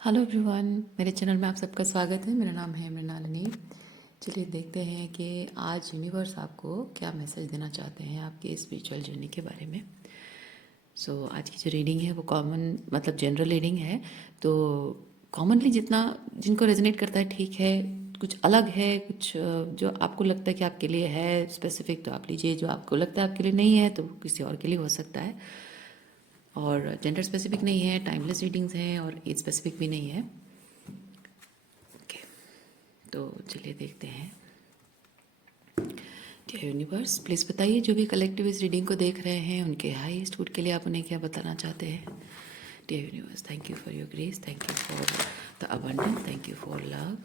Hello everyone, मेरे channel में आप सबका स्वागत है। मेरा नाम है मृणालिनी। चलिए देखते हैं कि आज यूनिवर्स आपको क्या मैसेज देना चाहते हैं आपके स्पिरिचुअल जर्नी के बारे में। आज की जो रीडिंग है वो कॉमन मतलब जनरल रीडिंग है। तो कॉमनली जितना जिनको रेजोनेट करता है ठीक है, कुछ अलग है, कुछ जो आपको लगता है कि आपके लिए है स्पेसिफिक तो आप लीजिए, जो आपको लगता है आपके लिए नहीं है तो किसी और के लिए हो सकता है। और जेंडर स्पेसिफिक नहीं है, टाइमलेस रीडिंग्स हैं और एज स्पेसिफिक भी नहीं है। ओके, तो चलिए देखते हैं। डियर यूनिवर्स, प्लीज़ बताइए जो भी कलेक्टिव इस रीडिंग को देख रहे हैं उनके हाईएस्ट गुड के लिए आप उन्हें क्या बताना चाहते हैं। Dear universe, thank you for your grace, thank you for the abundance, thank you for love.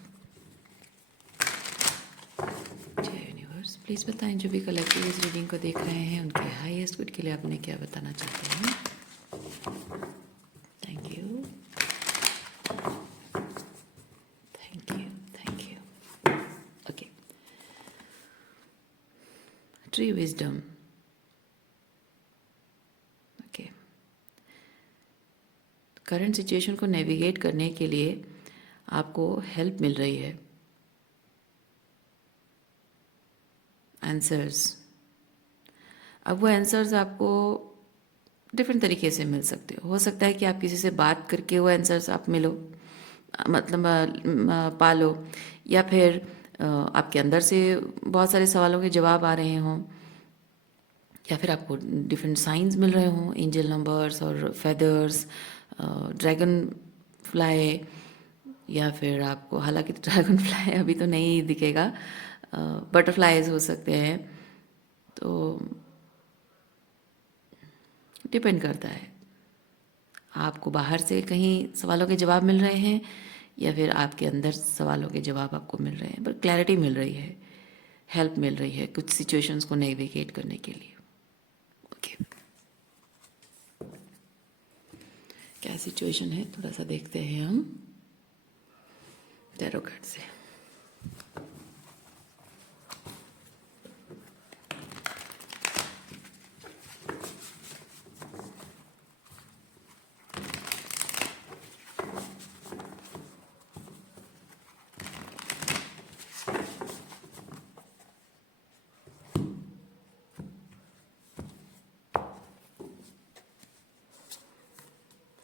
Dear universe, please बताएं जो भी कलेक्टिव इस रीडिंग को देख रहे हैं उनके हाईएस्ट गुड के लिए आप उन्हें क्या बताना चाहते हैं। Thank you, thank you, thank you. Okay, tree wisdom. Okay, current situation को नेविगेट करने के लिए आपको हेल्प मिल रही है, आंसर्स। अब वो आंसर्स आपको डिफरेंट तरीके से मिल सकते हो सकता है कि आप किसी से बात करके वो आंसर्स आप मिलो, मतलब पालो, या फिर आपके अंदर से बहुत सारे सवालों के जवाब आ रहे हों, या फिर आपको डिफरेंट साइंस मिल रहे हों, एंजल नंबर्स और फेदर्स, ड्रैगन फ्लाई, या फिर आपको, हालांकि ड्रैगन फ्लाई अभी तो नहीं दिखेगा, बटरफ्लाइज हो सकते हैं। तो डिपेंड करता है, आपको बाहर से कहीं सवालों के जवाब मिल रहे हैं या फिर आपके अंदर सवालों के जवाब आपको मिल रहे हैं, पर क्लैरिटी मिल रही है, हेल्प मिल रही है कुछ सिचुएशंस को नेविगेट करने के लिए। ओके, क्या सिचुएशन है थोड़ा सा देखते हैं हम टैरो कार्ड से।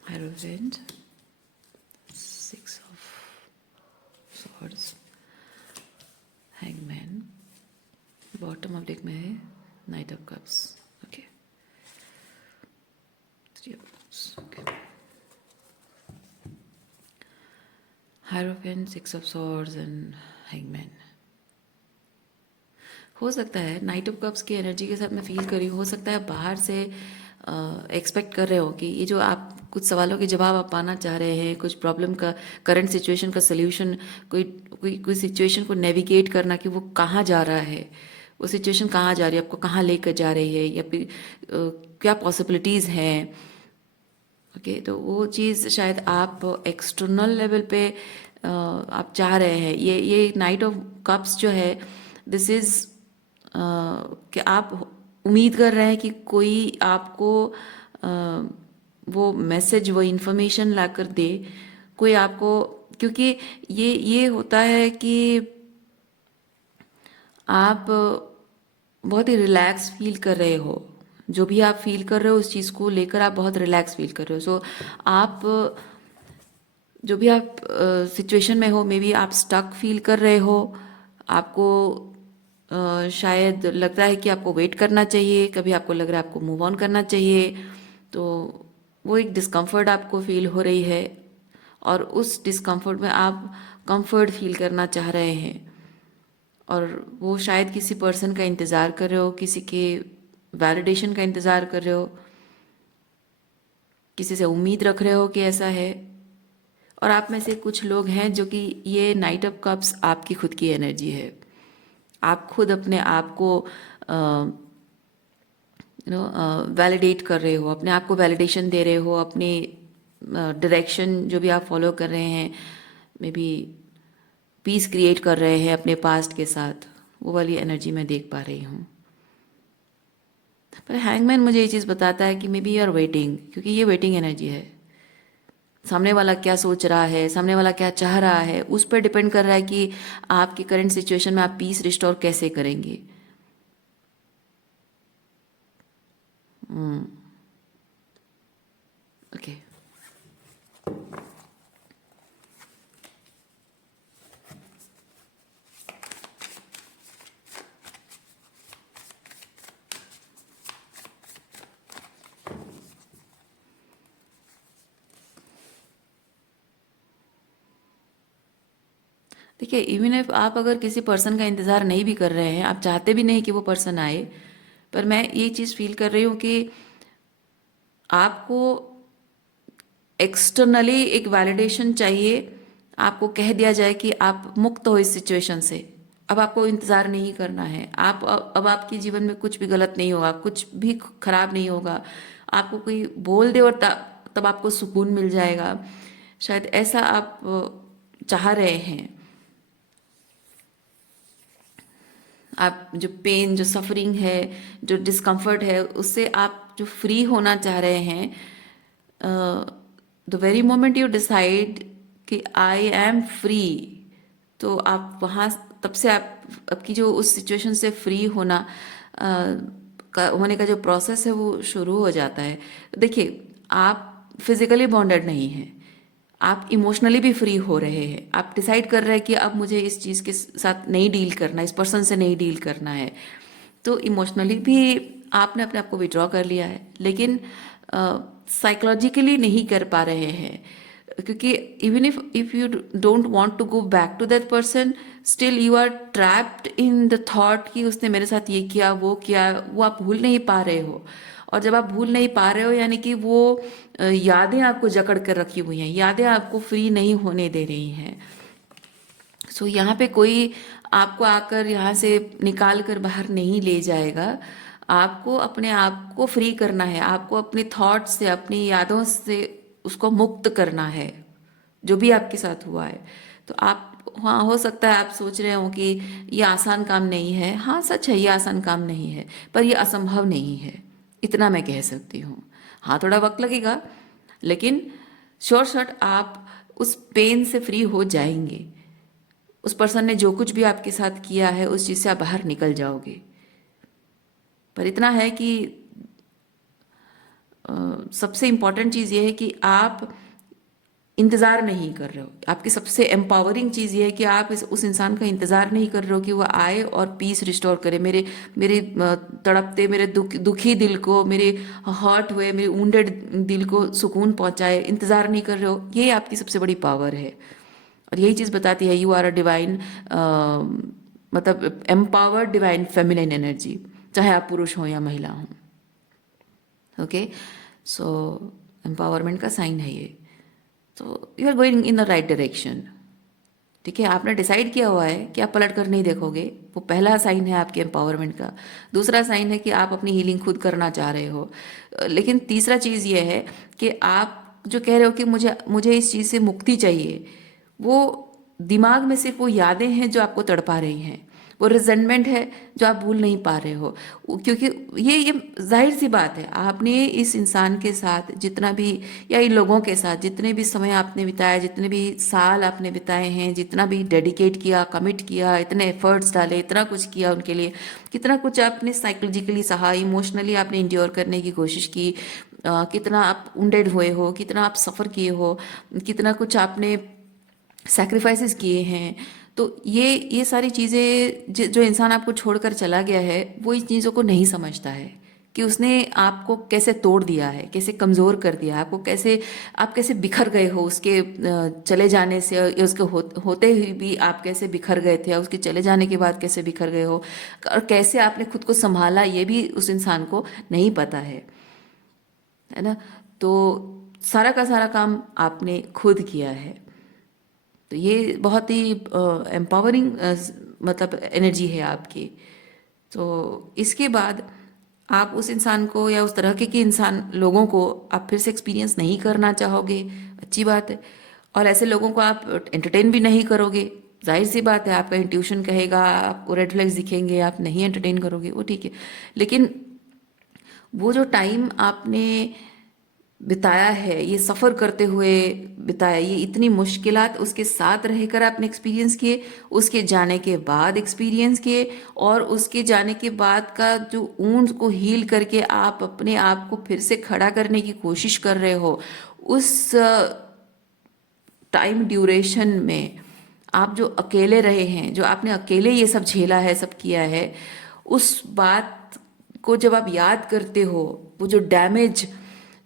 Hierophant, 6 of swords, hangman, bottom of deck में है night of cups. Okay, 3 of cups। Okay, hierophant, 6 of swords and hangman. हो सकता है नाइट ऑफ कप्स की एनर्जी के साथ मैं फील कर रही हूँ, हो सकता है बाहर से एक्सपेक्ट कर रहे हो कि ये जो आप कुछ सवालों के जवाब आप पाना चाह रहे हैं, कुछ प्रॉब्लम का, करंट सिचुएशन का सल्यूशन, कोई कोई कोई सिचुएशन को नेविगेट करना कि वो कहाँ जा रहा है, वो सिचुएशन कहाँ जा रही है, आपको कहाँ लेकर जा रही है, या फिर क्या पॉसिबिलिटीज़ हैं। ओके, तो वो चीज़ शायद आप एक्सटर्नल लेवल पे आप चाह रहे हैं। ये नाइट ऑफ कप्स जो है, दिस इज़ कि आप उम्मीद कर रहे हैं कि कोई आपको अ, वो मैसेज, वो इन्फॉर्मेशन ला कर दे, कोई आपको, क्योंकि ये होता है कि आप बहुत ही रिलैक्स फील कर रहे हो, जो भी आप फील कर रहे हो उस चीज़ को लेकर आप बहुत रिलैक्स फील कर रहे हो। आप जो भी आप सिचुएशन में हो, मे बी आप स्टक फील कर रहे हो, आपको शायद लगता है कि आपको वेट करना चाहिए, कभी आपको लग रहा है आपको मूव ऑन करना चाहिए, तो वो एक डिस्कम्फर्ट आपको फील हो रही है, और उस डिस्कम्फर्ट में आप कंफर्ट फील करना चाह रहे हैं, और वो शायद किसी पर्सन का इंतज़ार कर रहे हो, किसी के वैलिडेशन का इंतज़ार कर रहे हो, किसी से उम्मीद रख रहे हो कि ऐसा है। और आप में से कुछ लोग हैं जो कि ये नाइट ऑफ कप्स आपकी खुद की एनर्जी है, आप खुद अपने आप को वैलिडेट कर रहे हो, अपने आप को वैलिडेशन दे रहे हो, अपनी डायरेक्शन जो भी आप फॉलो कर रहे हैं, मे बी पीस क्रिएट कर रहे हैं अपने पास्ट के साथ, वो वाली एनर्जी मैं देख पा रही हूँ। पर हैंगमैन मुझे ये चीज़ बताता है कि maybe you are waiting, क्योंकि ये वेटिंग एनर्जी है। सामने वाला क्या सोच रहा है, सामने वाला क्या चाह रहा है, उस पर डिपेंड कर रहा है कि आपकी करंट सिचुएशन में आप पीस रिस्टोर कैसे करेंगे। ओके। देखिए, इवन इफ आप अगर किसी पर्सन का इंतज़ार नहीं भी कर रहे हैं, आप चाहते भी नहीं कि वो पर्सन आए, पर मैं ये चीज़ फील कर रही हूँ कि आपको एक्सटर्नली एक वैलिडेशन चाहिए। आपको कह दिया जाए कि आप मुक्त हो इस सिचुएशन से, अब आपको इंतज़ार नहीं करना है। आप अब आपके जीवन में कुछ भी गलत नहीं होगा, कुछ भी खराब नहीं होगा। आपको कोई बोल दे और तब आपको सुकून मिल जाएगा। शायद ऐसा आप चाह रहे हैं। आप जो पेन, जो सफरिंग है, जो डिस्कम्फर्ट है, उससे आप जो फ्री होना चाह रहे हैं, the very moment you decide कि आई एम फ्री, तो आप वहाँ, तब से आप आपकी जो उस सिचुएशन से फ्री होना होने का जो प्रोसेस है वो शुरू हो जाता है। देखिए, आप फिजिकली बॉन्डेड नहीं हैं, आप इमोशनली भी फ्री हो रहे हैं। आप डिसाइड कर रहे हैं कि अब मुझे इस चीज़ के साथ नहीं डील करना, इस पर्सन से नहीं डील करना है, तो इमोशनली भी आपने अपने आप को विड्रॉ कर लिया है, लेकिन साइकोलॉजिकली नहीं कर पा रहे हैं, क्योंकि even if you don't want to go back to that person, still you are trapped in the thought कि उसने मेरे साथ ये किया, वो किया, वो आप भूल नहीं पा रहे हो। और जब आप भूल नहीं पा रहे हो, यानी कि वो यादें आपको जकड़ कर रखी हुई हैं, यादें आपको फ्री नहीं होने दे रही हैं। सो यहाँ पे कोई आपको आकर यहाँ से निकाल कर बाहर नहीं ले जाएगा। आपको अपने आप को फ्री करना है, आपको अपनी थॉट्स से, अपनी यादों से उसको मुक्त करना है, जो भी आपके साथ हुआ है। तो आप, हाँ, हो सकता है आप सोच रहे हो कि ये आसान काम नहीं है। हाँ, सच है, ये आसान काम नहीं है, पर ये असंभव नहीं है, इतना मैं कह सकती हूँ। हाँ, थोड़ा वक्त लगेगा, लेकिन श्योर शॉट आप उस पेन से फ्री हो जाएंगे। उस पर्सन ने जो कुछ भी आपके साथ किया है, उस चीज़ से आप बाहर निकल जाओगे। पर इतना है कि सबसे इम्पॉर्टेंट चीज़ ये है कि आप इंतज़ार नहीं कर रहे हो। आपकी सबसे एम्पावरिंग चीज़ ये है कि आप उस इंसान का इंतज़ार नहीं कर रहे हो कि वो आए और पीस रिस्टोर करे मेरे मेरे तड़पते, मेरे दुखी दिल को, मेरे हर्ट हुए, मेरे वुंडेड दिल को सुकून पहुंचाए। इंतज़ार नहीं कर रहे हो, ये आपकी सबसे बड़ी पावर है। और यही चीज़ बताती है यू आर अ डिवाइन, मतलब एम्पावर्ड डिवाइन फेमिनिन एनर्जी, चाहे आप पुरुष हो या महिला हो। ओके, सो एम्पावरमेंट का साइन है ये। तो you are going in the right direction. ठीक है, आपने डिसाइड किया हुआ है कि आप पलट कर नहीं देखोगे, वो पहला साइन है आपके एम्पावरमेंट का। दूसरा साइन है कि आप अपनी हीलिंग खुद करना चाह रहे हो। लेकिन तीसरा चीज़ ये है कि आप जो कह रहे हो कि मुझे मुझे इस चीज़ से मुक्ति चाहिए, वो दिमाग में सिर्फ वो यादें हैं जो आपको तड़पा रही हैं, वो रिजेंटमेंट है जो आप भूल नहीं पा रहे हो। क्योंकि ये जाहिर सी बात है, आपने इस इंसान के साथ जितना भी, या इन लोगों के साथ जितने भी समय आपने बिताया, जितने भी साल आपने बिताए हैं, जितना भी डेडिकेट किया, कमिट किया, इतने एफर्ट्स डाले, इतना कुछ किया उनके लिए, कितना कुछ आपने साइकोलॉजिकली सहा, इमोशनली आपने इंड्योर करने की कोशिश की, कितना आप उंडेड हुए हो, कितना आप सफ़र किए हो, कितना कुछ आपने सैक्रिफाइसेस किए हैं। तो ये सारी चीज़ें जो इंसान आपको छोड़कर चला गया है, वो इन चीज़ों को नहीं समझता है कि उसने आपको कैसे तोड़ दिया है, कैसे कमज़ोर कर दिया है आपको, कैसे आप कैसे बिखर गए हो उसके चले जाने से, या उसके होते हुए भी आप कैसे बिखर गए थे, या उसके चले जाने के बाद कैसे बिखर गए हो, और कैसे आपने खुद को संभाला, ये भी उस इंसान को नहीं पता है ना। तो सारा का सारा काम आपने खुद किया है। तो ये बहुत ही एम्पावरिंग मतलब एनर्जी है आपकी। तो इसके बाद आप उस इंसान को, या उस तरह के इंसान लोगों को आप फिर से एक्सपीरियंस नहीं करना चाहोगे, अच्छी बात है। और ऐसे लोगों को आप एंटरटेन भी नहीं करोगे, जाहिर सी बात है। आपका इंट्यूशन कहेगा, आपको रेड फ्लैग्स दिखेंगे, आप नहीं एंटरटेन करोगे, वो ठीक है। लेकिन वो जो टाइम आपने बिताया है, ये सफ़र करते हुए बिताया, ये इतनी मुश्किलात उसके साथ रहकर आपने एक्सपीरियंस किए, उसके जाने के बाद एक्सपीरियंस किए, और उसके जाने के बाद का जो वुंड को हील करके आप अपने आप को फिर से खड़ा करने की कोशिश कर रहे हो, उस टाइम ड्यूरेशन में आप जो अकेले रहे हैं, जो आपने अकेले ये सब झेला है, सब किया है, उस बात को जब आप याद करते हो, वो जो डैमेज,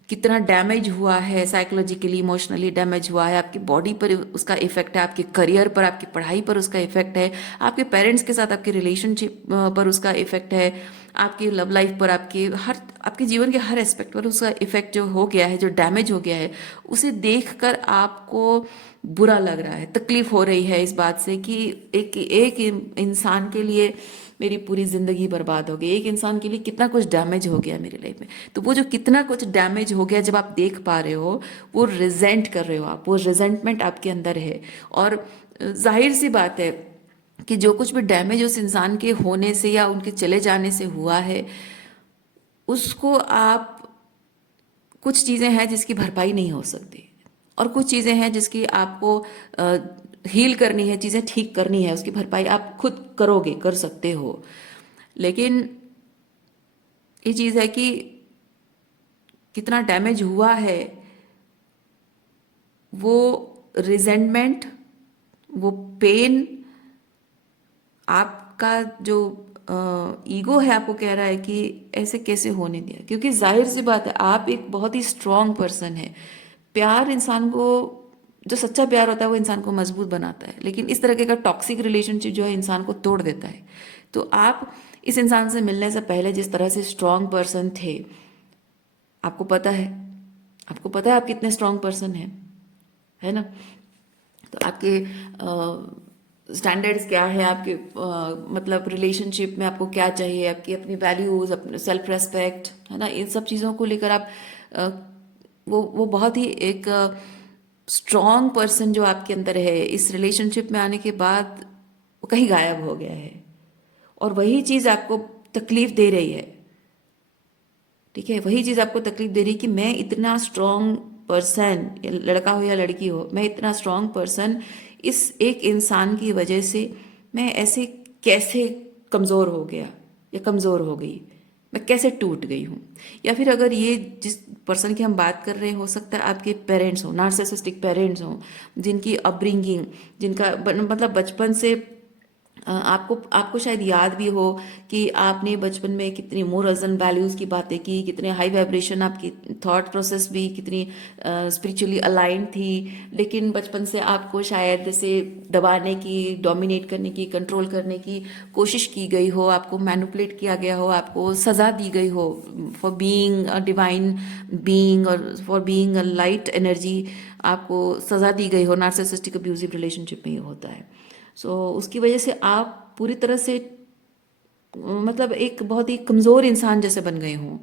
कितना डैमेज हुआ है, साइकोलॉजिकली इमोशनली डैमेज हुआ है, आपकी बॉडी पर उसका इफेक्ट है, आपके करियर पर, आपकी पढ़ाई पर उसका इफेक्ट है, आपके पेरेंट्स के साथ आपके रिलेशनशिप पर उसका इफेक्ट है, आपकी लव लाइफ पर, आपके जीवन के हर एस्पेक्ट पर उसका इफेक्ट जो हो गया है, जो डैमेज हो गया है, उसे देखकर आपको बुरा लग रहा है, तकलीफ हो रही है इस बात से कि एक एक इंसान के लिए मेरी पूरी जिंदगी बर्बाद हो गई, एक इंसान के लिए कितना कुछ डैमेज हो गया मेरी लाइफ में। तो वो जो कितना कुछ डैमेज हो गया जब आप देख पा रहे हो, वो रिजेंट कर रहे हो आप, वो रिजेंटमेंट आपके अंदर है। और जाहिर सी बात है कि जो कुछ भी डैमेज उस इंसान के होने से या उनके चले जाने से हुआ है, उसको आप, कुछ चीज़ें हैं जिसकी भरपाई नहीं हो सकती, और कुछ चीज़ें हैं जिसकी आपको हील करनी है, चीज़ें ठीक करनी है, उसकी भरपाई आप खुद करोगे, कर सकते हो। लेकिन ये चीज़ है कि कितना डैमेज हुआ है, वो रिजेंटमेंट, वो पेन, आपका जो ईगो है आपको कह रहा है कि ऐसे कैसे होने दिया, क्योंकि जाहिर सी बात है आप एक बहुत ही स्ट्रांग पर्सन है। प्यार इंसान को, जो सच्चा प्यार होता है वो इंसान को मजबूत बनाता है, लेकिन इस तरह का टॉक्सिक रिलेशनशिप जो है इंसान को तोड़ देता है। तो आप इस इंसान से मिलने से पहले जिस तरह से स्ट्रांग पर्सन थे, आपको पता है, आपको पता है आप कितने स्ट्रांग पर्सन हैं, है ना? तो आपके स्टैंडर्ड्स क्या है, आपके मतलब रिलेशनशिप में आपको क्या चाहिए, आपकी अपनी वैल्यूज, अपने सेल्फ रेस्पेक्ट, है ना, इन सब चीज़ों को लेकर आप अ, वो बहुत ही एक स्ट्रॉन्ग पर्सन जो आपके अंदर है, इस रिलेशनशिप में आने के बाद वो कहीं गायब हो गया है, और वही चीज़ आपको तकलीफ दे रही है। ठीक है, वही चीज़ आपको तकलीफ दे रही कि मैं इतना स्ट्रांग पर्सन, लड़का हो या लड़की हो, मैं इतना स्ट्रांग पर्सन, इस एक इंसान की वजह से मैं ऐसे कैसे कमज़ोर हो गया या कमज़ोर हो गई, मैं कैसे टूट गई हूँ। या फिर अगर ये जिस पर्सन की हम बात कर रहे हैं, हो सकता है आपके पेरेंट्स हो, नार्सिसिस्टिक पेरेंट्स हो, जिनकी अपब्रिंगिंग, जिनका मतलब बचपन से आपको आपको शायद याद भी हो कि आपने बचपन में कितनी मोरल्स एंड वैल्यूज़ की बातें की, कितने हाई वाइब्रेशन, आपकी थॉट प्रोसेस भी कितनी स्पिरिचुअली अलाइंड थी, लेकिन बचपन से आपको शायद जैसे दबाने की, डोमिनेट करने की, कंट्रोल करने की कोशिश की गई हो, आपको मैनिपुलेट किया गया हो, आपको सज़ा दी गई हो for being a divine being, और for being a light energy, आपको सज़ा दी गई हो। नार्सिसिस्टिक अब्यूजिव रिलेशनशिप में ये होता है। उसकी वजह से आप पूरी तरह से मतलब एक बहुत ही कमज़ोर इंसान जैसे बन गए हों।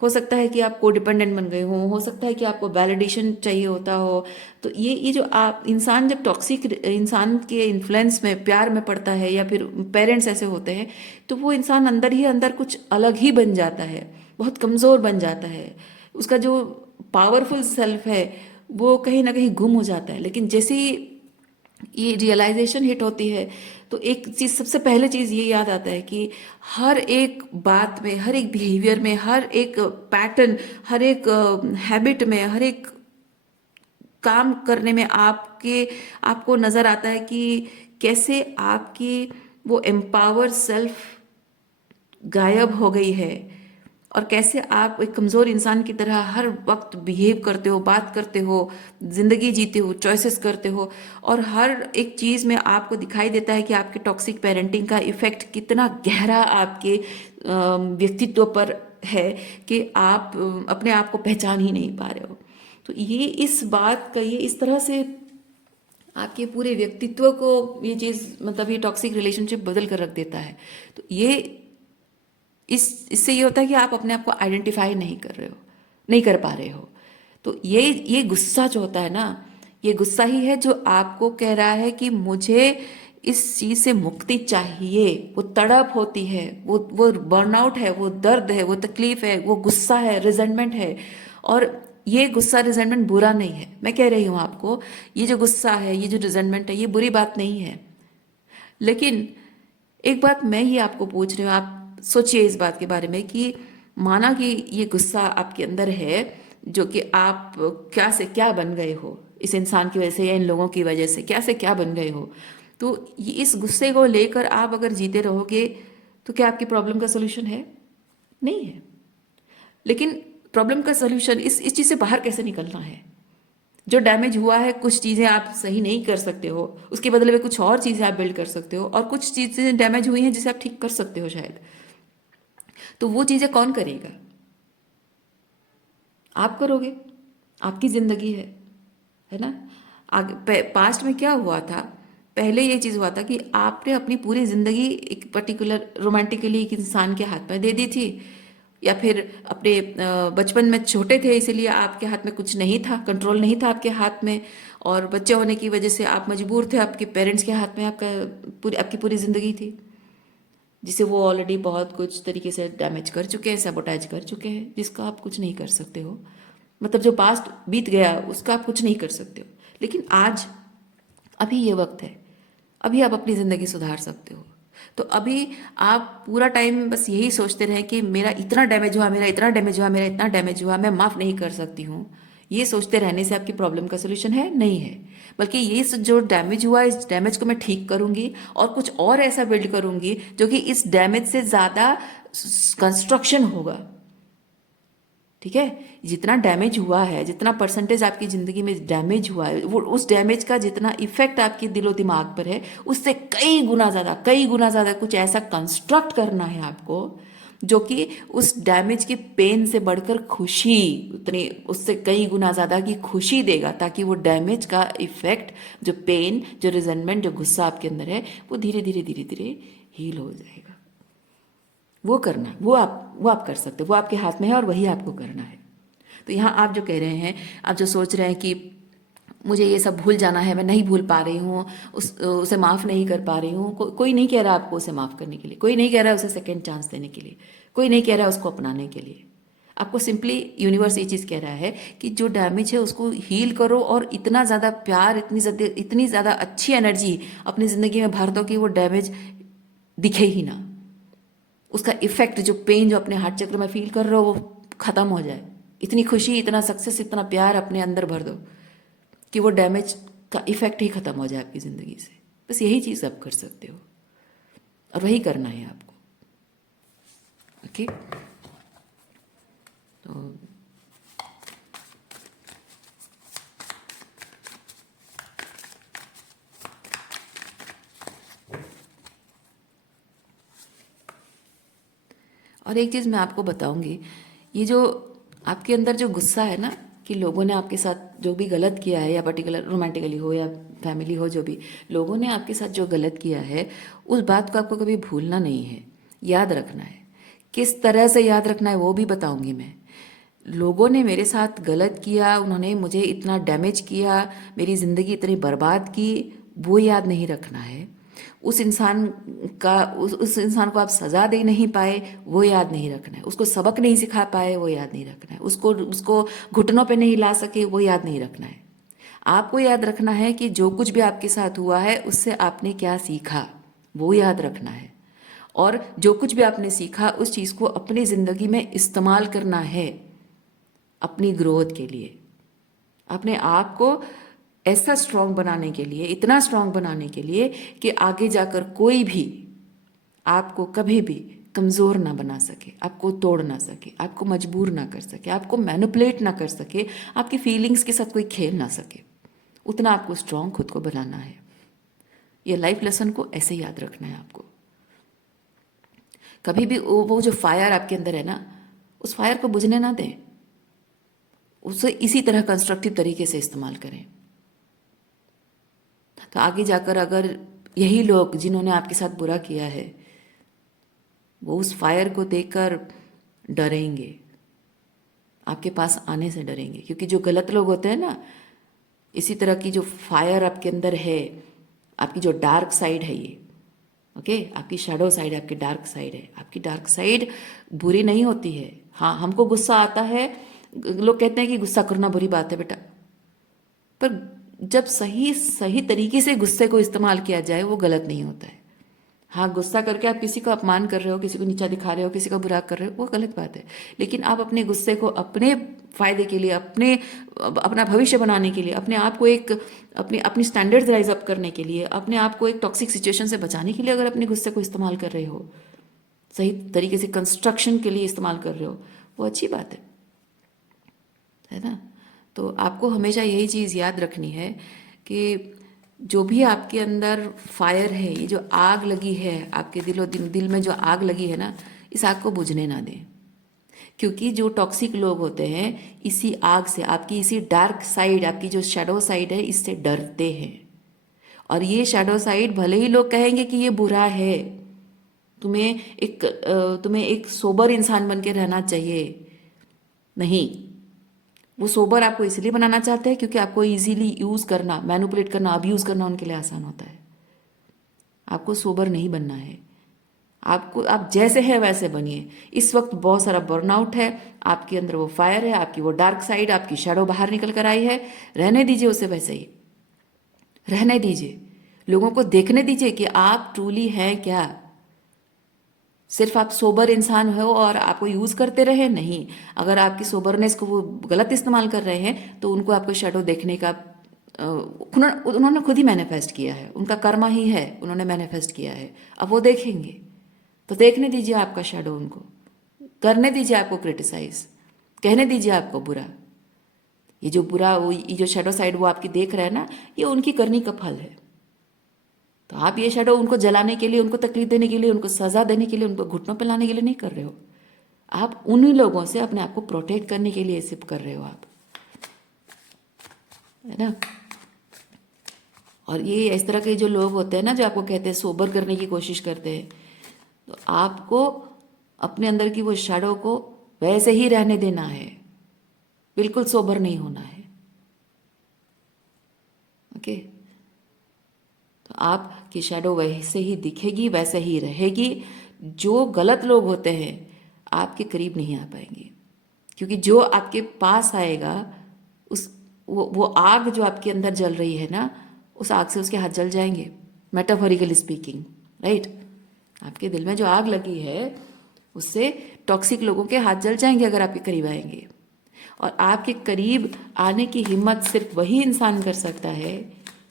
हो सकता है कि आप कोडिपेंडेंट बन गए हों, हो सकता है कि आपको वैलिडेशन चाहिए होता हो। तो ये जो आप इंसान जब टॉक्सिक इंसान के इन्फ्लुएंस में, प्यार में पड़ता है, या फिर पेरेंट्स ऐसे होते हैं, तो वो इंसान अंदर ही अंदर कुछ अलग ही बन जाता है, बहुत कमज़ोर बन जाता है। उसका जो पावरफुल सेल्फ है वो कहीं ना कहीं गुम हो जाता है। लेकिन जैसे ही ये रियलाइजेशन हिट होती है, तो एक चीज़, सबसे पहले चीज़ ये याद आता है कि हर एक बात में, हर एक बिहेवियर में, हर एक पैटर्न, हर एक हैबिट में, हर एक काम करने में आपको नज़र आता है कि कैसे आपकी वो एम्पावर सेल्फ गायब हो गई है, और कैसे आप एक कमज़ोर इंसान की तरह हर वक्त बिहेव करते हो, बात करते हो, ज़िंदगी जीते हो, चॉइसेस करते हो, और हर एक चीज़ में आपको दिखाई देता है कि आपके टॉक्सिक पेरेंटिंग का इफ़ेक्ट कितना गहरा आपके व्यक्तित्व पर है कि आप अपने आप को पहचान ही नहीं पा रहे हो। तो ये इस बात का, ये इस तरह से आपके पूरे व्यक्तित्व को ये चीज़, मतलब ये टॉक्सिक रिलेशनशिप बदल कर रख देता है। तो ये इससे ये होता है कि आप अपने आप को आइडेंटिफाई नहीं कर रहे हो, नहीं कर पा रहे हो। तो ये गुस्सा जो होता है ना, ये गुस्सा ही है जो आपको कह रहा है कि मुझे इस चीज़ से मुक्ति चाहिए। वो तड़प होती है, वो बर्नआउट है, वो दर्द है, वो तकलीफ है, वो गुस्सा है, रिजेंटमेंट है। और ये गुस्सा रिजेंटमेंट बुरा नहीं है, मैं कह रही हूँ आपको, ये जो गुस्सा है, ये जो रिजेंटमेंट है, ये बुरी बात नहीं है। लेकिन एक बात मैं ये आपको पूछ रही हूँ, आप सोचिए इस बात के बारे में कि माना कि ये गुस्सा आपके अंदर है, जो कि आप क्या से क्या बन गए हो इस इंसान की वजह से या इन लोगों की वजह से, क्या से क्या बन गए हो। तो ये इस गुस्से को लेकर आप अगर जीते रहोगे तो क्या आपकी प्रॉब्लम का सोल्यूशन है? नहीं है। लेकिन प्रॉब्लम का सोल्यूशन इस चीज़ से बाहर कैसे निकलना है? जो डैमेज हुआ है, कुछ चीज़ें आप सही नहीं कर सकते हो, उसके बदले में कुछ और चीज़ें आप बिल्ड कर सकते हो, और कुछ चीज़ें डैमेज हुई हैं जिसे आप ठीक कर सकते हो शायद। तो वो चीज़ें कौन करेगा? आप करोगे, आपकी ज़िंदगी है ना। आगे पास्ट में क्या हुआ था, पहले ये चीज़ हुआ था कि आपने अपनी पूरी ज़िंदगी एक पर्टिकुलर रोमांटिकली एक इंसान के हाथ में दे दी थी, या फिर अपने बचपन में छोटे थे इसीलिए आपके हाथ में कुछ नहीं था, कंट्रोल नहीं था आपके हाथ में, और बच्चे होने की वजह से आप मजबूर थे, आपके पेरेंट्स के हाथ में आपकी पूरी ज़िंदगी थी, जिसे वो ऑलरेडी बहुत कुछ तरीके से डैमेज कर चुके हैं, सैबोटाइज कर चुके हैं, जिसका आप कुछ नहीं कर सकते हो। मतलब जो पास्ट बीत गया उसका आप कुछ नहीं कर सकते हो। लेकिन आज, अभी ये वक्त है, अभी आप अपनी ज़िंदगी सुधार सकते हो। तो अभी आप पूरा टाइम बस यही सोचते रहें कि मेरा इतना डैमेज हुआ, मेरा इतना डैमेज हुआ, मेरा इतना डैमेज हुआ, मैं माफ़ नहीं कर सकती हूँ, ये सोचते रहने से आपकी प्रॉब्लम का सोल्यूशन है? नहीं है। बल्कि ये जो डैमेज हुआ, इस डैमेज को मैं ठीक करूँगी और कुछ और ऐसा बिल्ड करूँगी जो कि इस डैमेज से ज़्यादा कंस्ट्रक्शन होगा। ठीक है, जितना डैमेज हुआ है, जितना परसेंटेज आपकी ज़िंदगी में डैमेज हुआ है, वो उस डैमेज का जितना इफेक्ट आपके दिलो दिमाग पर है, उससे कई गुना ज़्यादा कुछ ऐसा कंस्ट्रक्ट करना है आपको जो कि उस डैमेज की पेन से बढ़कर खुशी, उतनी उससे कई गुना ज़्यादा की खुशी देगा, ताकि वो डैमेज का इफेक्ट, जो पेन, जो रिजेंटमेंट, जो गुस्सा आपके अंदर है, वो धीरे धीरे धीरे धीरे हील हो जाएगा। वो करना है, वो आप कर सकते हो, वो आपके हाथ में है और वही आपको करना है। तो यहाँ आप जो कह रहे हैं, आप जो सोच रहे हैं कि मुझे ये सब भूल जाना है, मैं नहीं भूल पा रही हूँ, उसे माफ़ नहीं कर पा रही हूँ, कोई नहीं कह रहा आपको उसे माफ़ करने के लिए, कोई नहीं कह रहा उसे सेकेंड चांस देने के लिए, कोई नहीं कह रहा उसको अपनाने के लिए। आपको सिंपली यूनिवर्स ये चीज़ कह रहा है कि जो डैमेज है उसको हील करो, और इतना ज़्यादा प्यार, इतनी ज़्यादा अच्छी एनर्जी अपनी ज़िंदगी में भर दो कि वो डैमेज दिखे ही ना, उसका इफेक्ट, जो पेन जो अपने हार्ट चक्र में फील कर रहे हो वो खत्म हो जाए। इतनी खुशी, इतना सक्सेस, इतना प्यार अपने अंदर भर दो कि वो डैमेज का इफेक्ट ही खत्म हो जाए आपकी ज़िंदगी से। बस यही चीज़ आप कर सकते हो और वही करना है आपको। ओके, तो और एक चीज़ मैं आपको बताऊंगी, ये जो आपके अंदर जो गुस्सा है ना, कि लोगों ने आपके साथ जो भी गलत किया है, या पर्टिकुलर रोमांटिकली हो या फैमिली हो, जो भी लोगों ने आपके साथ जो गलत किया है, उस बात को आपको कभी भूलना नहीं है, याद रखना है। किस तरह से याद रखना है वो भी बताऊंगी मैं। लोगों ने मेरे साथ गलत किया, उन्होंने मुझे इतना डैमेज किया, मेरी ज़िंदगी इतनी बर्बाद की, वो याद नहीं रखना है। उस इंसान उस इंसान को आप सज़ा दे नहीं पाए, वो याद नहीं रखना है। उसको सबक नहीं सिखा पाए, वो याद नहीं रखना है। उसको उसको घुटनों पे नहीं ला सके, वो याद नहीं रखना है। आपको याद रखना है कि जो कुछ भी आपके साथ हुआ है उससे आपने क्या सीखा, वो याद रखना है। और जो कुछ भी आपने सीखा उस चीज़ को अपनी ज़िंदगी में इस्तेमाल करना है अपनी ग्रोथ के लिए, अपने आप को ऐसा स्ट्रांग बनाने के लिए, इतना स्ट्रांग बनाने के लिए कि आगे जाकर कोई भी आपको कभी भी कमज़ोर ना बना सके, आपको तोड़ ना सके, आपको मजबूर ना कर सके, आपको मैनिपुलेट ना कर सके, आपकी फीलिंग्स के साथ कोई खेल ना सके। उतना आपको स्ट्रांग खुद को बनाना है। ये लाइफ लेसन को ऐसे याद रखना है आपको। कभी भी वो जो फायर आपके अंदर है ना, उस फायर को बुझने ना दें, उसे इसी तरह कंस्ट्रक्टिव तरीके से इस्तेमाल करें। तो आगे जाकर अगर यही लोग जिन्होंने आपके साथ बुरा किया है, वो उस फायर को देखकर डरेंगे, आपके पास आने से डरेंगे। क्योंकि जो गलत लोग होते हैं ना, इसी तरह की जो फायर आपके अंदर है, आपकी जो डार्क साइड है ये, ओके, आपकी शैडो साइड, आपकी डार्क साइड है। आपकी डार्क साइड बुरी नहीं होती है। हाँ, हमको गुस्सा आता है, लोग कहते हैं कि गुस्सा करना बुरी बात है बेटा, पर जब सही सही तरीके से गुस्से को इस्तेमाल किया जाए वो गलत नहीं होता है। हाँ, गुस्सा करके आप किसी को अपमान कर रहे हो, किसी को नीचा दिखा रहे हो, किसी को बुरा कर रहे हो, वो गलत बात है। लेकिन आप अपने गुस्से को अपने फायदे के लिए, अपना भविष्य बनाने के लिए, अपने आप को एक अपनी अपनी स्टैंडर्ड्स राइज अप करने के लिए, अपने आप को एक टॉक्सिक सिचुएशन से बचाने के लिए अगर अपने गुस्से को इस्तेमाल कर रहे हो, सही तरीके से कंस्ट्रक्शन के लिए इस्तेमाल कर रहे हो, वो अच्छी बात है ना। तो आपको हमेशा यही चीज़ याद रखनी है कि जो भी आपके अंदर फायर है, ये जो आग लगी है आपके दिल में जो आग लगी है ना, इस आग को बुझने ना दें। क्योंकि जो टॉक्सिक लोग होते हैं इसी आग से, आपकी इसी डार्क साइड, आपकी जो शैडो साइड है, इससे डरते हैं। और ये शैडो साइड भले ही लोग कहेंगे कि ये बुरा है, तुम्हें एक सोबर इंसान बन के रहना चाहिए, नहीं, वो सोबर आपको इसलिए बनाना चाहते हैं क्योंकि आपको इजीली यूज़ करना, मैनिपुलेट करना, अब्यूज़ करना उनके लिए आसान होता है। आपको सोबर नहीं बनना है। आप जैसे हैं वैसे बनिए। इस वक्त बहुत सारा बर्नआउट है, आपके अंदर वो फायर है, आपकी वो डार्क साइड, आपकी शैडो बाहर निकल कर आई है, रहने दीजिए उसे वैसे ही, रहने दीजिए। लोगों को देखने दीजिए कि आप ट्रूली हैं क्या। सिर्फ आप सोबर इंसान हो और आपको यूज़ करते रहे, नहीं। अगर आपकी सोबरनेस को वो गलत इस्तेमाल कर रहे हैं तो उनको आपको शैडो देखने का उन्होंने खुद ही मैनिफेस्ट किया है, उनका कर्मा ही है, उन्होंने मैनिफेस्ट किया है। अब वो देखेंगे तो देखने दीजिए आपका शैडो उनको, करने दीजिए आपको क्रिटिसाइज, कहने दीजिए आपको बुरा। ये जो बुरा, वो ये जो शैडो साइड वो आपकी देख रहे हैं ना, ये उनकी करनी का फल है। तो आप ये शैडो उनको जलाने के लिए, उनको तकलीफ देने के लिए, उनको सजा देने के लिए, उनको घुटनों पर लाने के लिए नहीं कर रहे हो। आप उन्हीं लोगों से अपने आप को प्रोटेक्ट करने के लिए सिर्फ कर रहे हो आप, है ना। और ये इस तरह के जो लोग होते हैं ना, जो आपको कहते हैं सोबर करने की कोशिश करते हैं, तो आपको अपने अंदर की वो शैडो को वैसे ही रहने देना है, बिल्कुल सोबर नहीं होना है। ओके, तो आपकी शैडो वैसे ही दिखेगी, वैसे ही रहेगी। जो गलत लोग होते हैं आपके करीब नहीं आ पाएंगे, क्योंकि जो आपके पास आएगा, उस वो आग जो आपके अंदर जल रही है ना, उस आग से उसके हाथ जल जाएंगे, मेटाफोरिकली स्पीकिंग, राइट। आपके दिल में जो आग लगी है उससे टॉक्सिक लोगों के हाथ जल जाएंगे अगर आपके करीब आएंगे। और आपके करीब आने की हिम्मत सिर्फ वही इंसान कर सकता है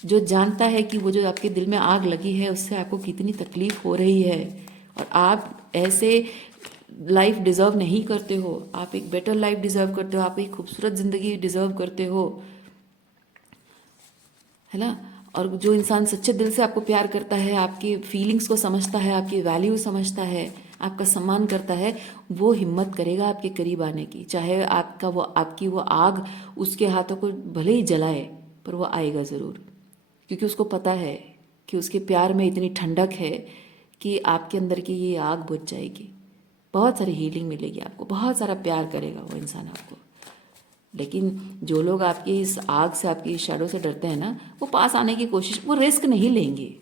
जो जानता है कि वो जो आपके दिल में आग लगी है उससे आपको कितनी तकलीफ हो रही है, और आप ऐसे लाइफ डिज़र्व नहीं करते हो। आप एक बेटर लाइफ डिज़र्व करते हो, आप एक खूबसूरत ज़िंदगी डिज़र्व करते हो, है ना। और जो इंसान सच्चे दिल से आपको प्यार करता है, आपकी फीलिंग्स को समझता है, आपकी वैल्यू समझता है, आपका सम्मान करता है, वो हिम्मत करेगा आपके करीब आने की। चाहे आपकी वो आग उसके हाथों को भले ही जलाए, पर वो आएगा ज़रूर, क्योंकि उसको पता है कि उसके प्यार में इतनी ठंडक है कि आपके अंदर की ये आग बुझ जाएगी। बहुत सारी हीलिंग मिलेगी आपको, बहुत सारा प्यार करेगा वो इंसान आपको। लेकिन जो लोग आपकी इस आग से, आपकी शैडो से डरते हैं ना, वो पास आने की कोशिश, वो रिस्क नहीं लेंगे।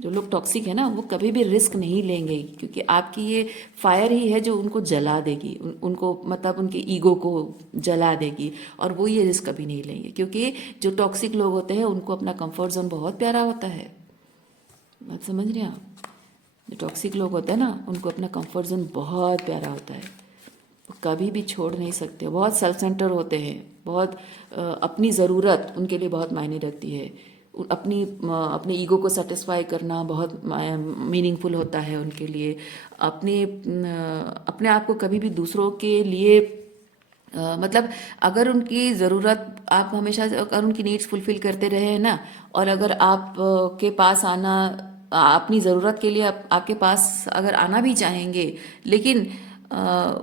जो लोग टॉक्सिक है ना, वो कभी भी रिस्क नहीं लेंगे, क्योंकि आपकी ये फायर ही है जो उनको जला देगी, उनको मतलब उनके ईगो को जला देगी, और वो ये रिस्क कभी नहीं लेंगे। क्योंकि जो टॉक्सिक लोग होते हैं उनको अपना कंफर्ट जोन बहुत प्यारा होता है, बात समझ रहे हैं आप। जो टॉक्सिक लोग होते हैं ना, उनको अपना कंफर्ट जोन बहुत प्यारा होता है, वो कभी भी छोड़ नहीं सकते। बहुत सेल्फ सेंटर होते हैं, बहुत अपनी ज़रूरत उनके लिए बहुत मायने रखती है। अपने ईगो को सेटिस्फाई करना बहुत मीनिंगफुल होता है उनके लिए। अपने आप को कभी भी दूसरों के लिए मतलब अगर उनकी ज़रूरत, आप हमेशा अगर उनकी नीड्स फुलफिल करते रहे हैं ना, और अगर आप के पास आना, अपनी ज़रूरत के लिए आपके पास अगर आना भी चाहेंगे, लेकिन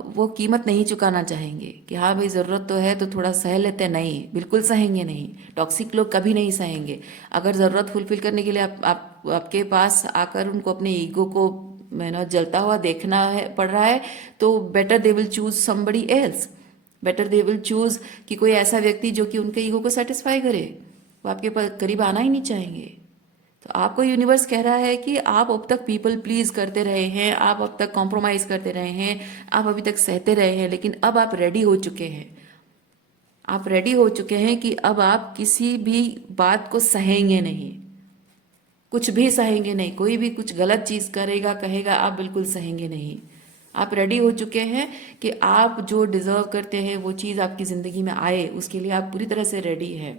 वो कीमत नहीं चुकाना चाहेंगे कि हाँ भाई ज़रूरत तो है तो थोड़ा सह लेते हैं, नहीं, बिल्कुल सहेंगे नहीं। टॉक्सिक लोग कभी नहीं सहेंगे। अगर ज़रूरत फुलफिल करने के लिए आपके पास आकर उनको अपने ईगो को जलता हुआ देखना है पड़ रहा है, तो better they will choose somebody else. Better they will choose कि कोई ऐसा व्यक्ति जो कि उनके ईगो को सेटिस्फाई करे। वो आपके करीब आना ही नहीं चाहेंगे। तो आपको यूनिवर्स कह रहा है कि आप अब तक पीपल प्लीज करते रहे हैं, आप अब तक कॉम्प्रोमाइज करते रहे हैं, आप अभी तक सहते रहे हैं, लेकिन अब आप रेडी हो चुके हैं। आप रेडी हो चुके हैं कि अब आप किसी भी बात को सहेंगे नहीं, कुछ भी सहेंगे नहीं, कोई भी कुछ गलत चीज़ करेगा कहेगा आप बिल्कुल सहेंगे नहीं। आप रेडी हो चुके हैं कि आप जो डिज़र्व करते हैं वो चीज़ आपकी ज़िंदगी में आए, उसके लिए आप पूरी तरह से रेडी है।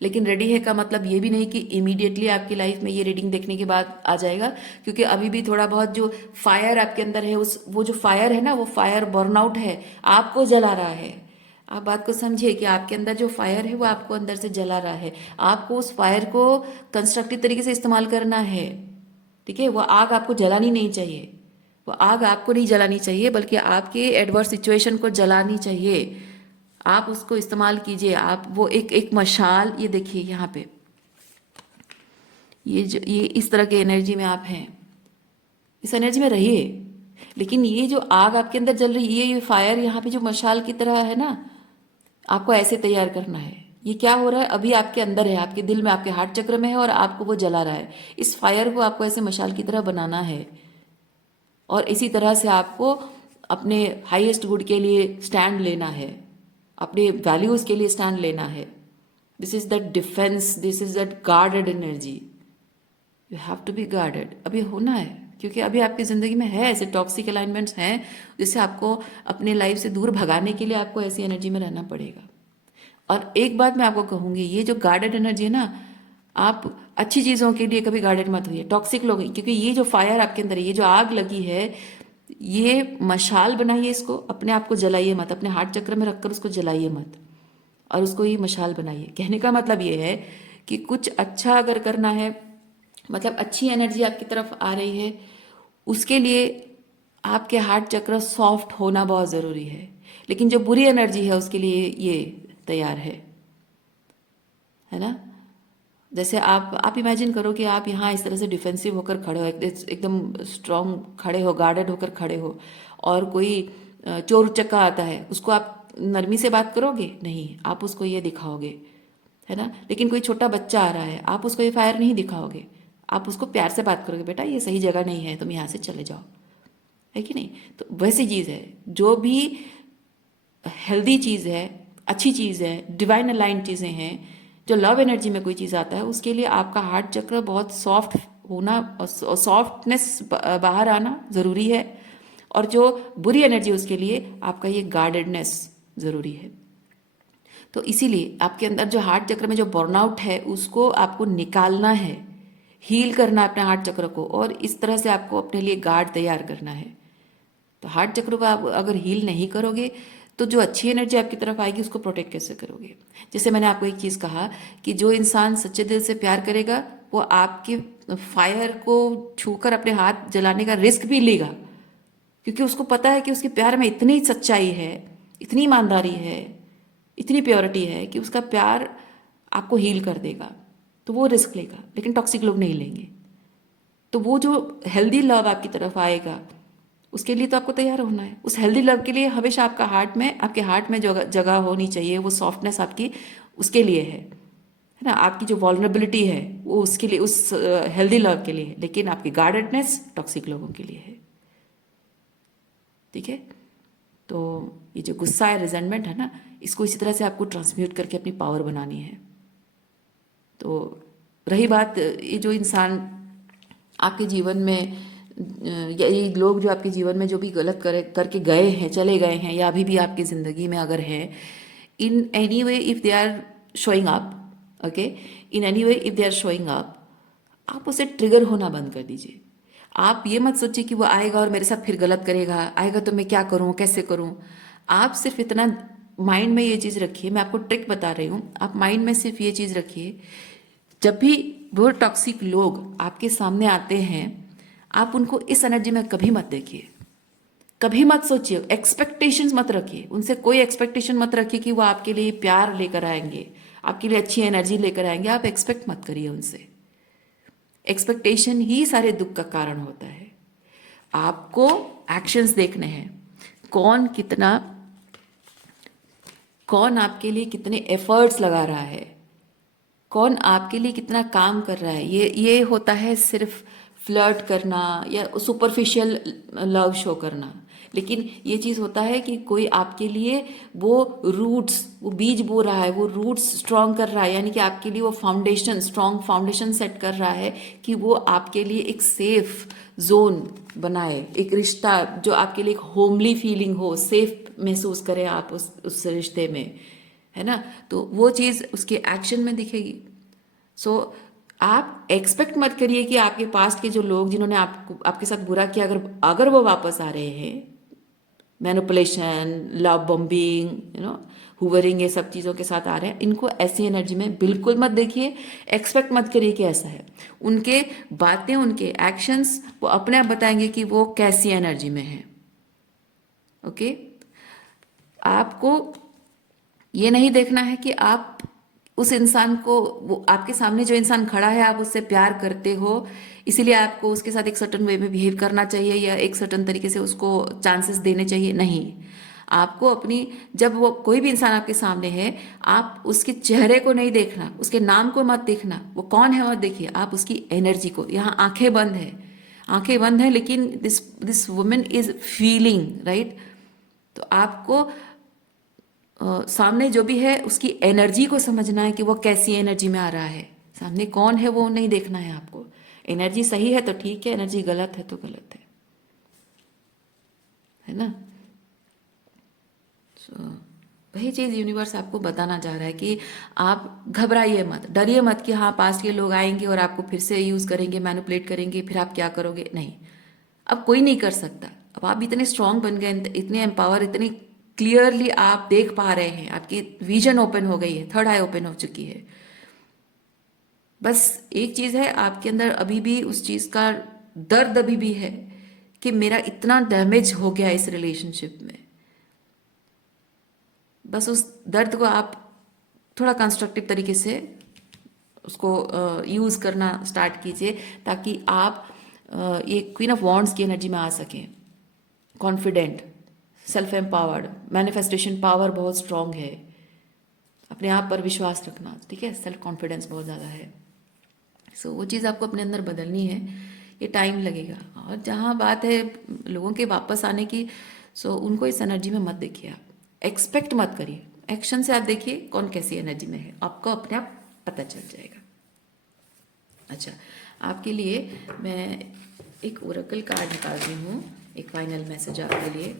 लेकिन रेडी है का मतलब ये भी नहीं कि इमीडिएटली आपकी लाइफ में ये रीडिंग देखने के बाद आ जाएगा, क्योंकि अभी भी थोड़ा बहुत जो फायर आपके अंदर है, उस वो जो फायर है ना, वो फायर बर्नआउट है, आपको जला रहा है। आप बात को समझिए कि आपके अंदर जो फायर है वो आपको अंदर से जला रहा है। आपको उस फायर को कंस्ट्रक्टिव तरीके से इस्तेमाल करना है, ठीक है। वो आग आपको जलानी नहीं चाहिए, वो आग आपको नहीं जलानी चाहिए, बल्कि आपके एडवर्स सिचुएशन को जलानी चाहिए। आप उसको इस्तेमाल कीजिए। आप वो एक एक मशाल, ये देखिए यहाँ पे, ये इस तरह के एनर्जी में आप हैं, इस एनर्जी में रहिए। लेकिन ये जो आग आपके अंदर जल रही है, ये फायर यहाँ पे जो मशाल की तरह है ना, आपको ऐसे तैयार करना है। ये क्या हो रहा है, अभी आपके अंदर है, आपके दिल में, आपके हार्ट चक्र में है, और आपको वो जला रहा है। इस फायर को आपको ऐसे मशाल की तरह बनाना है, और इसी तरह से आपको अपने हाईएस्ट गुड के लिए स्टैंड लेना है, अपने वैल्यूज के लिए स्टैंड लेना है। This is that defence, this is that guarded energy. You have to be guarded. अभी होना है, क्योंकि अभी आपकी ज़िंदगी में है ऐसे टॉक्सिक अलाइनमेंट्स हैं, जिससे आपको अपने लाइफ से दूर भगाने के लिए आपको ऐसी एनर्जी में रहना पड़ेगा। और एक बात मैं आपको कहूँगी, ये जो गार्डेड एनर्जी है ना, आप अच्छी चीज़ों के लिए कभी गार्डेड मत होइए, टॉक्सिक लोग, क्योंकि ये जो फायर आपके अंदर है, ये जो आग लगी है, ये मशाल बनाइए, इसको अपने आप को जलाइए मत, अपने हार्ट चक्र में रखकर उसको जलाइए मत, और उसको ये मशाल बनाइए। कहने का मतलब ये है कि कुछ अच्छा अगर करना है, मतलब अच्छी एनर्जी आपकी तरफ आ रही है, उसके लिए आपके हार्ट चक्र सॉफ्ट होना बहुत ज़रूरी है। लेकिन जो बुरी एनर्जी है उसके लिए ये तैयार है ना। जैसे आप इमेजिन करो कि आप यहाँ इस तरह से डिफेंसिव होकर खड़े हो, एकदम स्ट्रांग खड़े हो, गार्डेड होकर खड़े हो, और कोई चोर उचक्का आता है, उसको आप नरमी से बात करोगे नहीं, आप उसको ये दिखाओगे, है ना। लेकिन कोई छोटा बच्चा आ रहा है, आप उसको ये फायर नहीं दिखाओगे, आप उसको प्यार से बात करोगे, बेटा ये सही जगह नहीं है, तुम यहाँ से चले जाओ, है कि नहीं। तो वैसी चीज़ है, जो भी हेल्दी चीज़ है, अच्छी चीज़ है, डिवाइन अलाइंड चीज़ें हैं, जो लव एनर्जी में कोई चीज़ आता है, उसके लिए आपका हार्ट चक्र बहुत सॉफ्ट होना और सॉफ्टनेस बाहर आना ज़रूरी है। और जो बुरी एनर्जी, उसके लिए आपका ये गार्डेडनेस ज़रूरी है। तो इसीलिए आपके अंदर जो हार्ट चक्र में जो बर्नआउट है, उसको आपको निकालना है, हील करना है अपने हार्ट चक्र को, और इस तरह से आपको अपने लिए गार्ड तैयार करना है। तो हार्ट चक्र को आप अगर हील नहीं करोगे, तो जो अच्छी एनर्जी आपकी तरफ आएगी उसको प्रोटेक्ट कैसे करोगे। जैसे मैंने आपको एक चीज़ कहा कि जो इंसान सच्चे दिल से प्यार करेगा, वो आपके फायर को छूकर अपने हाथ जलाने का रिस्क भी लेगा, क्योंकि उसको पता है कि उसके प्यार में इतनी सच्चाई है, इतनी ईमानदारी है, इतनी प्योरिटी है कि उसका प्यार आपको हील कर देगा, तो वो रिस्क लेगा। लेकिन टॉक्सिक लोग नहीं लेंगे। तो वो जो हेल्दी लव आपकी तरफ आएगा, उसके लिए तो आपको तैयार होना है। उस हेल्दी लव के लिए हमेशा आपके हार्ट में जो जगह होनी चाहिए, वो सॉफ्टनेस आपकी उसके लिए है ना। आपकी जो वॉल्नरेबिलिटी है वो उसके लिए, उस हेल्दी लव के लिए है। लेकिन आपकी गार्डेडनेस टॉक्सिक लोगों के लिए है, ठीक है। तो ये जो गुस्सा है, रिजेंटमेंट है ना, इसको इसी तरह से आपको ट्रांसम्यूट करके अपनी पावर बनानी है। तो रही बात, ये जो इंसान आपके जीवन में, या ये लोग जो आपके जीवन में जो भी गलत करके गए हैं, चले गए हैं, या अभी भी आपकी ज़िंदगी में अगर हैं, in any way if they are showing up, okay, in any way if they are showing up, आप उसे ट्रिगर होना बंद कर दीजिए। आप ये मत सोचिए कि वो आएगा और मेरे साथ फिर गलत करेगा, आएगा तो मैं क्या करूँ, कैसे करूँ। आप सिर्फ इतना माइंड में ये चीज़ रखिए, मैं आपको ट्रिक बता रही हूँ, आप माइंड में सिर्फ ये चीज़ रखिए, जब भी वो टॉक्सिक लोग आपके सामने आते हैं, आप उनको इस एनर्जी में कभी मत देखिए, कभी मत सोचिए, एक्सपेक्टेशंस मत रखिए, उनसे कोई एक्सपेक्टेशन मत रखिए कि वो आपके लिए प्यार लेकर आएंगे, आपके लिए अच्छी एनर्जी लेकर आएंगे। आप एक्सपेक्ट मत करिए उनसे। एक्सपेक्टेशन ही सारे दुख का कारण होता है। आपको एक्शंस देखने हैं, कौन आपके लिए कितने एफर्ट्स लगा रहा है, कौन आपके लिए कितना काम कर रहा है। ये होता है सिर्फ फ्लर्ट करना या सुपरफिशियल लव शो करना। लेकिन ये चीज़ होता है कि कोई आपके लिए वो रूट्स, वो बीज बो रहा है, वो रूट्स स्ट्रॉन्ग कर रहा है, यानी कि आपके लिए वो फाउंडेशन, स्ट्रॉन्ग फाउंडेशन सेट कर रहा है कि वो आपके लिए एक सेफ जोन बनाए, एक रिश्ता जो आपके लिए एक होमली फीलिंग हो, सेफ महसूस करें आप उस रिश्ते में, है ना। तो वो चीज़ उसके एक्शन में दिखेगी। सो आप एक्सपेक्ट मत करिए कि आपके पास्ट के जो लोग जिन्होंने आपको आपके साथ बुरा किया, अगर अगर वो वापस आ रहे हैं, मैनिपुलेशन, लव बॉम्बिंग, हुवरिंग, ये सब चीज़ों के साथ आ रहे हैं, इनको ऐसी एनर्जी में बिल्कुल मत देखिए। एक्सपेक्ट मत करिए कि ऐसा है। उनके बातें, उनके एक्शंस वो अपने आप बताएंगे कि वो कैसी एनर्जी में है। ओके, आपको ये नहीं देखना है कि आप उस इंसान को, वो आपके सामने जो इंसान खड़ा है, आप उससे प्यार करते हो, इसीलिए आपको उसके साथ एक सर्टन वे में बिहेव करना चाहिए या एक सर्टन तरीके से उसको चांसेस देने चाहिए। नहीं, आपको अपनी, जब वो कोई भी इंसान आपके सामने है, आप उसके चेहरे को नहीं देखना, उसके नाम को मत देखना, वो कौन है मत देखिए, आप उसकी एनर्जी को। यहाँ आंखें बंद है, आंखें बंद है, लेकिन this this women is feeling right. तो आपको सामने जो भी है उसकी एनर्जी को समझना है कि वो कैसी एनर्जी में आ रहा है। सामने कौन है वो नहीं देखना है आपको। एनर्जी सही है तो ठीक है, एनर्जी गलत है तो गलत है ना। So, वही चीज़ यूनिवर्स आपको बताना चाह रहा है कि आप घबराइए मत, डरिए मत कि हाँ पास्ट के लोग आएंगे और आपको फिर से यूज़ करेंगे, मैनिपुलेट करेंगे, फिर आप क्या करोगे। नहीं, अब कोई नहीं कर सकता। अब आप इतने स्ट्रांग बन गए, इतने एम्पावर, इतनी क्लियरली आप देख पा रहे हैं, आपकी विजन ओपन हो गई है, थर्ड आई ओपन हो चुकी है। बस एक चीज़ है, आपके अंदर अभी भी उस चीज़ का दर्द अभी भी है कि मेरा इतना डैमेज हो गया इस रिलेशनशिप में। बस उस दर्द को आप थोड़ा कंस्ट्रक्टिव तरीके से उसको यूज़ करना स्टार्ट कीजिए, ताकि आप ये क्वीन ऑफ वॉन्ड्स की एनर्जी में आ सकें। Confident, self empowered, manifestation power बहुत स्ट्रांग है, अपने आप पर विश्वास रखना, ठीक है, सेल्फ कॉन्फिडेंस बहुत ज़्यादा है। सो वो चीज़ आपको अपने अंदर बदलनी है, ये टाइम लगेगा। और जहाँ बात है लोगों के वापस आने की, सो उनको इस एनर्जी में मत देखिए, आप एक्सपेक्ट मत करिए, एक्शन से आप देखिए कौन कैसी एनर्जी में है, आपको अपने आप पता चल जाएगा। अच्छा, आपके लिए मैं एक ओरेकल कार्ड निकाल रही हूँ, एक फाइनल मैसेज आपके लिए।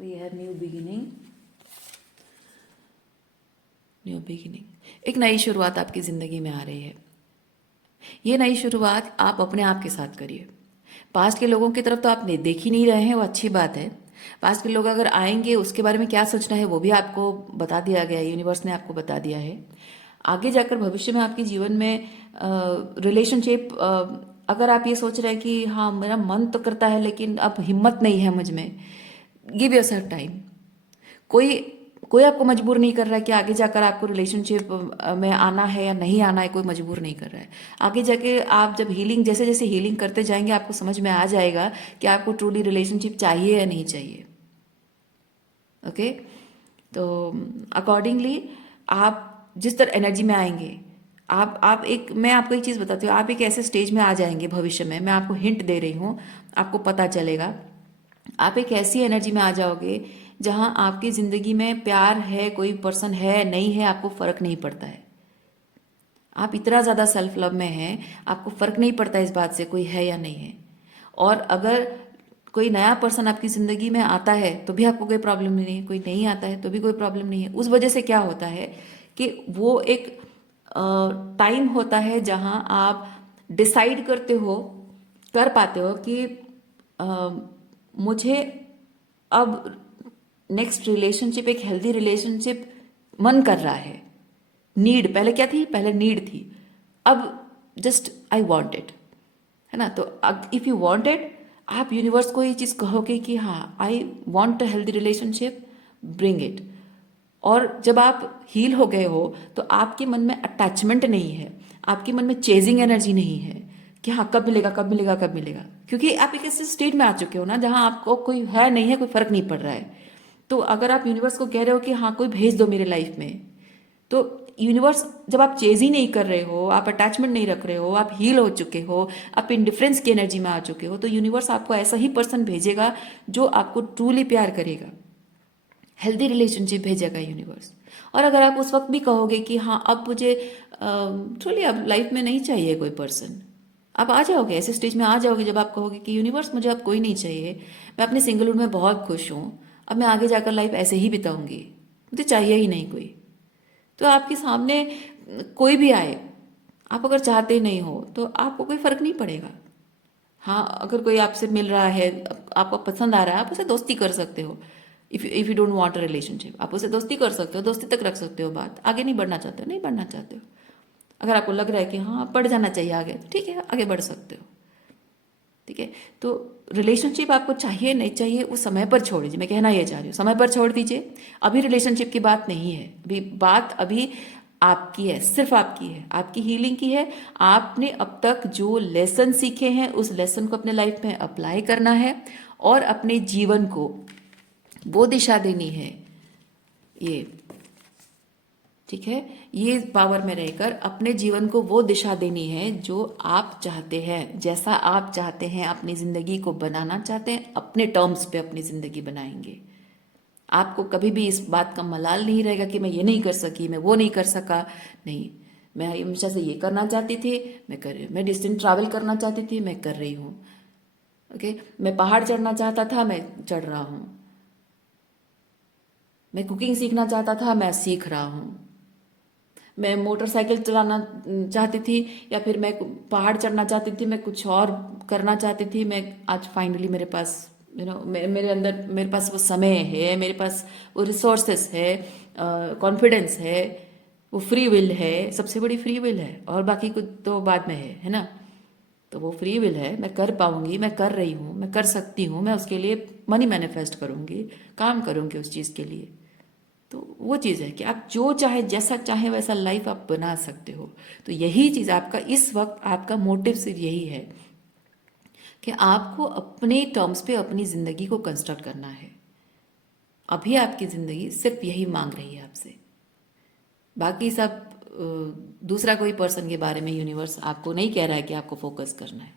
We have new beginning, new beginning, एक नई शुरुआत आपकी ज़िंदगी में आ रही है। ये नई शुरुआत आप अपने आप के साथ करिए। पास्ट के लोगों की तरफ तो आप देख ही नहीं रहे हैं, वो अच्छी बात है। पास्ट के लोग अगर आएंगे उसके बारे में क्या सोचना है वो भी आपको बता दिया गया है, यूनिवर्स ने आपको बता दिया है। आगे जाकर भविष्य में आपके जीवन में रिलेशनशिप, अगर आप ये सोच रहे हैं कि हाँ मेरा मन तो करता है लेकिन अब हिम्मत नहीं है मुझ में, गिव योरसेल्फ टाइम। कोई कोई आपको मजबूर नहीं कर रहा है कि आगे जाकर आपको रिलेशनशिप में आना है या नहीं आना है, कोई मजबूर नहीं कर रहा है। आगे जाके आप जब हीलिंग, जैसे जैसे हीलिंग करते जाएंगे, आपको समझ में आ जाएगा कि आपको ट्रूली रिलेशनशिप चाहिए या नहीं चाहिए। ओके, तो अकॉर्डिंगली आप जिस तरह एनर्जी में आएंगे, आप एक, मैं आपको एक चीज़ बताती हूँ, आप एक ऐसे स्टेज में आ जाएंगे भविष्य में, मैं आपको हिंट दे रही हूँ, आपको पता चलेगा। आप एक ऐसी एनर्जी में आ जाओगे जहाँ आपकी ज़िंदगी में प्यार है, कोई पर्सन है नहीं है, आपको फ़र्क नहीं पड़ता है। आप इतना ज़्यादा सेल्फ लव में हैं, आपको फ़र्क नहीं पड़ता इस बात से कोई है या नहीं है। और अगर कोई नया पर्सन आपकी ज़िंदगी में आता है तो भी आपको कोई प्रॉब्लम नहीं है, कोई नहीं आता है तो भी कोई प्रॉब्लम नहीं है। उस वजह से क्या होता है कि वो एक टाइम होता है जहाँ आप डिसाइड करते हो, कर पाते हो कि मुझे अब नेक्स्ट रिलेशनशिप, एक हेल्दी रिलेशनशिप मन कर रहा है। नीड पहले क्या थी, पहले नीड थी, अब जस्ट आई वॉन्ट इट, है ना। तो इफ यू वॉन्ट इट, आप यूनिवर्स को ये चीज़ कहोगे कि हाँ I want a healthy relationship, bring it. और जब आप हील हो गए हो तो आपके मन में अटैचमेंट नहीं है, आपके मन में चेजिंग एनर्जी नहीं है कि हाँ कब मिलेगा कब मिलेगा कब मिलेगा, क्योंकि आप एक ऐसे स्टेट में आ चुके हो ना जहाँ आपको कोई है नहीं है, कोई फर्क नहीं पड़ रहा है। तो अगर आप यूनिवर्स को कह रहे हो कि हाँ कोई भेज दो मेरे लाइफ में, तो यूनिवर्स, जब आप चेज ही नहीं कर रहे हो, आप अटैचमेंट नहीं रख रहे हो, आप हील हो चुके हो, आप इंडिफरेंस की एनर्जी में आ चुके हो, तो यूनिवर्स आपको ऐसा ही पर्सन भेजेगा जो आपको ट्रूली प्यार करेगा, हेल्दी रिलेशनशिप भेजेगा यूनिवर्स। और अगर आप उस वक्त भी कहोगे कि हाँ अब मुझे ट्रूली अब लाइफ में नहीं चाहिए कोई पर्सन, आप आ जाओगे ऐसे स्टेज में आ जाओगे जब आप कहोगे कि यूनिवर्स मुझे अब कोई नहीं चाहिए, मैं अपने सिंगलहुड में बहुत खुश हूँ, अब मैं आगे जाकर लाइफ ऐसे ही बिताऊंगी, मुझे चाहिए ही नहीं कोई। तो आपके सामने कोई भी आए, आप अगर चाहते नहीं हो तो आपको कोई फर्क नहीं पड़ेगा। हाँ अगर कोई आपसे मिल रहा है, आपको पसंद आ रहा है, आप उसे दोस्ती कर सकते हो। If you don't want a relationship, आप उसे दोस्ती कर सकते हो, दोस्ती तक रख सकते हो बात, आगे नहीं बढ़ना चाहते हो नहीं बढ़ना चाहते हो। अगर आपको लग रहा है कि हाँ बढ़ जाना चाहिए आगे, तो ठीक है आगे बढ़ सकते हो। ठीक है, तो रिलेशनशिप आपको चाहिए नहीं चाहिए उस समय पर छोड़ दीजिए, मैं कहना ये चाह रही हूँ समय पर छोड़ दीजिए। अभी रिलेशनशिप की बात नहीं है, अभी बात अभी आपकी है, सिर्फ आपकी है, आपकी हीलिंग की है। आपने अब तक जो लेसन सीखे हैं उस लेसन को अपने लाइफ में अप्लाई करना है और अपने जीवन को वो दिशा देनी है। ये ठीक है, ये पावर में रहकर अपने जीवन को वो दिशा देनी है जो आप चाहते हैं, जैसा आप चाहते हैं अपनी ज़िंदगी को बनाना चाहते हैं, अपने टर्म्स पे अपनी ज़िंदगी बनाएंगे। आपको कभी भी इस बात का मलाल नहीं रहेगा कि मैं ये नहीं कर सकी, मैं वो नहीं कर सका। नहीं, मैं हमेशा से ये करना चाहती थी, मैं कर रही हूँ। मैं डिस्टेंस ट्रैवल करना चाहती थी, मैं कर रही हूँ। ओके, मैं पहाड़ चढ़ना चाहता था, मैं चढ़ रहा हूँ। मैं कुकिंग सीखना चाहता था, मैं सीख रहा हूँ। मैं मोटरसाइकिल चलाना चाहती थी, या फिर मैं पहाड़ चढ़ना चाहती थी, मैं कुछ और करना चाहती थी, मैं आज फाइनली मेरे पास मेरे अंदर मेरे पास वो समय है, मेरे पास वो रिसोर्सेस है, कॉन्फिडेंस है, वो फ्री विल है, सबसे बड़ी फ्री विल है, और बाकी कुछ तो बाद में है ना। तो वो फ्री विल है, मैं कर पाऊंगी, मैं कर रही हूँ, मैं कर सकती हूँ, मैं उसके लिए मनी मैनिफेस्ट करूंगी, काम करूंगी उस चीज़ के लिए। तो वो चीज़ है कि आप जो चाहे जैसा चाहे वैसा लाइफ आप बना सकते हो। तो यही चीज़ आपका इस वक्त आपका मोटिव सिर्फ यही है कि आपको अपने टर्म्स पे अपनी ज़िंदगी को कंस्ट्रक्ट करना है। अभी आपकी ज़िंदगी सिर्फ यही मांग रही है आपसे, बाकी सब दूसरा कोई पर्सन के बारे में यूनिवर्स आपको नहीं कह रहा है कि आपको फोकस करना है।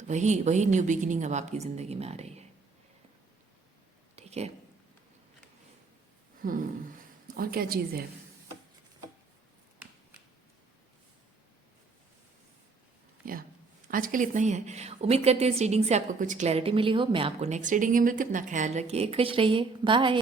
तो वही वही न्यू बिगिनिंग अब आपकी ज़िंदगी में आ रही है। ठीक है, और क्या चीज़ है? या आज के लिए इतना ही है। उम्मीद करती हूँ इस रीडिंग से आपको कुछ क्लैरिटी मिली हो। मैं आपको नेक्स्ट रीडिंग में मिलती हूँ। अपना ख्याल रखिए, खुश रहिए, बाय।